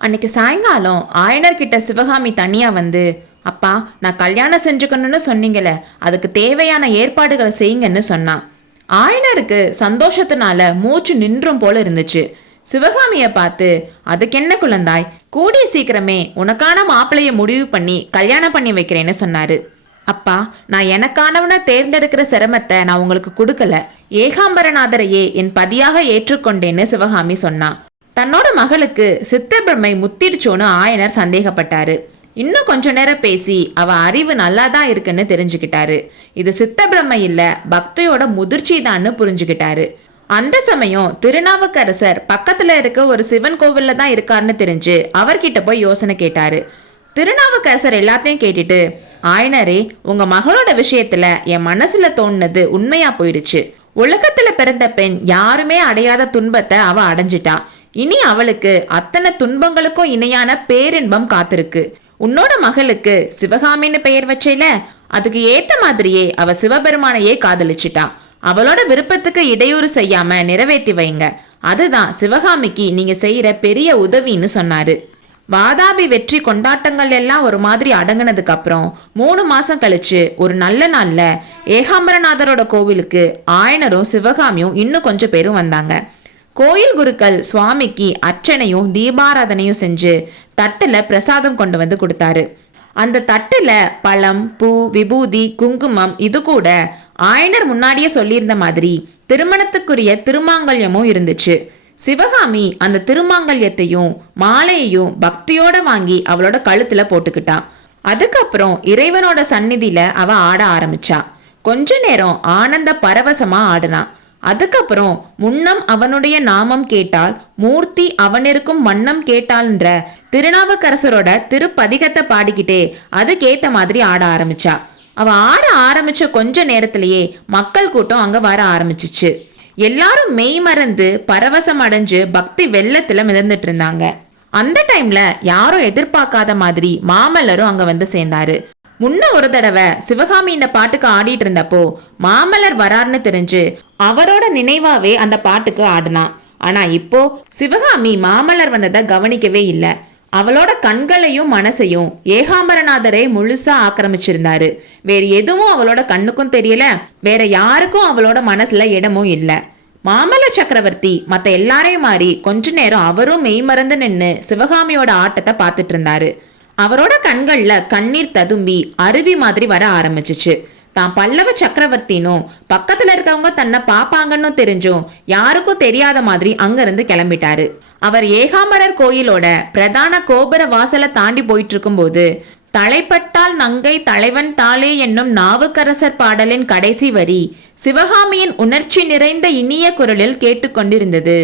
அன்னைக்கு சாயங்காலம் ஆயனர்கிட்ட சிவகாமி தனியா வந்து, அப்பா நான் கல்யாணம் செஞ்சுக்கணும்னு சொன்னீங்களே, அதுக்கு தேவையான ஏற்பாடுகளை செய்யுங்கன்னு சொன்னான். ஆயனருக்கு சந்தோஷத்தினால மூச்சு நின்றும் போல இருந்துச்சு. சிவகாமிய பார்த்து, அதுக்கு என்ன குழந்தாய், கூடிய சீக்கிரமே உனக்கான மாப்பிளைய முடிவு பண்ணி கல்யாணம் பண்ணி வைக்கிறேன்னு சொன்னாரு. அப்பா நான் எனக்கானவனை தேர்ந்தெடுக்கிற சிரமத்தை நான் உங்களுக்கு கொடுக்கல, ஏகாம்பரநாதரையே என் பதியாக ஏற்றுக்கொண்டேன்னு சிவகாமி சொன்னான். தன்னோட மகளுக்கு சித்தப்பிரமை முத்திருச்சோன்னு ஆயனர் சந்தேகப்பட்டாரு. இன்னும் கொஞ்ச நேரம் பேசி அவ அறிவு நல்லாதான் இருக்குன்னு தெரிஞ்சுக்கிட்டாரு. இது சித்தப்பிரமை இல்ல, பக்தியோட முதிர்ச்சி தான்னு புரிஞ்சுக்கிட்டாரு. அந்த சமயம் திருநாவுக்கரசர் பக்கத்துல இருக்க ஒரு சிவன் கோவில்ல தான் இருக்காருன்னு தெரிஞ்சு அவர்கிட்ட போய் யோசனை கேட்டாரு. திருநாவுக்கரசர் எல்லாத்தையும் கேட்டுட்டு, ஆயனரே உங்க மகளோட விஷயத்துல என் மனசுல தோணுனது உண்மையா போயிடுச்சு. உலகத்துல பிறந்த பெண் யாருமே அடையாத துன்பத்தை அவ அடைஞ்சிட்டா. இனி அவளுக்கு அத்தனை துன்பங்களுக்கும் இணையான பேரின்பம் காத்திருக்கு. உன்னோட மகளுக்கு சிவகாமின்னு பெயர் வச்சேல, அதுக்கு ஏத்த மாதிரியே அவ சிவபெருமானையே காதலிச்சிட்டா. அவளோட விருப்பத்துக்கு இடையூறு செய்யாம நிறைவேற்றி வைங்க, அதுதான் சிவகாமிக்கு நீங்க செய்யற பெரிய உதவின்னு சொன்னாரு. வாதாபி வெற்றி கொண்டாட்டங்கள் எல்லாம் ஒரு மாதிரி அடங்கினதுக்கு அப்புறம் 3 மாசம் கழிச்சு ஒரு நல்ல நாள்ல ஏகாம்பரநாதரோட கோவிலுக்கு ஆயனரும் சிவகாமியும் இன்னும் கொஞ்சம் பேரும் வந்தாங்க. கோயில் குருக்கள் சுவாமிக்கு அர்ச்சனையும் தீபாராதனையும் செஞ்சு தட்டுல பிரசாதம் கொண்டு வந்து கொடுத்தாரு. அந்த தட்டுல பழம், பூ, விபூதி, குங்குமம், இது கூட ஆயனர் முன்னாடியே சொல்லியிருந்த மாதிரி திருமணத்துக்குரிய திருமாங்கல்யமும் இருந்துச்சு. சிவகாமி அந்த திருமாங்கல்யத்தையும் மாலையையும் பக்தியோட வாங்கி அவளோட கழுத்துல போட்டுக்கிட்டான். அதுக்கப்புறம் இறைவனோட சந்நிதியில அவ ஆட ஆரம்பிச்சா. கொஞ்ச நேரம் ஆனந்த பரவசமா ஆடினான். அதுக்கப்புறம் முன்னம் அவனுடைய நாமம் கேட்டால் மூர்த்தி அவனிருக்கும் வண்ணம் கேட்டால்ன்ற திருநாவுக்கரசரோட திருப்பதிகத்தை பாடிக்கிட்டே அதுக்கேத்த மாதிரி ஆட ஆரம்பிச்சா. அவ ஆட ஆரம்பிச்ச கொஞ்ச நேரத்திலேயே மக்கள் கூட்டம் அங்க வர ஆரம்பிச்சிச்சு. எல்லாரும் மெய் மறந்து பரவசம் அடைஞ்சு பக்தி வெள்ளத்துல மிதந்துட்டு இருந்தாங்க. அந்த டைம்ல யாரும் எதிர்பார்க்காத மாதிரி மாமல்லரும் அங்க வந்து சேர்ந்தாரு. முன்ன ஒரு தடவை சிவகாமி இந்த பாட்டுக்கு ஆடிட்டு இருந்தப்போ மாமல்லர் வராருன்னு தெரிஞ்சு அவரோட நினைவாவே அந்த பாட்டுக்கு ஆடினான். ஆனா இப்போ சிவகாமி மாமல்லர் வந்ததை கவனிக்கவே இல்லை. அவளோட கண்களையும் மனசையும் ஏகாம்பரநாதரே முழுசா ஆக்கிரமிச்சிருந்தாரு. வேற எதுவும் அவளோட கண்ணுக்கும் தெரியல, வேற யாருக்கும் அவளோட மனசுல இடமும் இல்லை. மாமல்ல சக்கரவர்த்தி மத்த எல்லாரையும் மாறி கொஞ்ச நேரம் அவரும் மெய்மறந்து நின்று சிவகாமியோட ஆட்டத்தை பார்த்துட்டு இருந்தாரு. அவரோட கண்கள்ல கண்ணீர் ததும்பி அருவி மாதிரி வர ஆரம்பிச்சிச்சு. தான் பல்லவ சக்கரவர்த்தினும் பக்கத்துல இருக்கவங்க தன்னை பாப்பாங்கன்னு தெரிஞ்சும் யாருக்கும் தெரியாத மாதிரி அங்கிருந்து கிளம்பிட்டாரு. அவர் ஏகாம்பரர் கோயிலோட பிரதான கோபுர வாசலை தாண்டி போயிட்டு இருக்கும் போது தலைப்பட்டால் நங்கை தலைவன் தாளே என்னும் நாவுக்கரசர் பாடலின் கடைசி வரி சிவகாமியின் உணர்ச்சி நிறைந்த இனிய குரலில் கேட்டுக்கொண்டிருந்தது.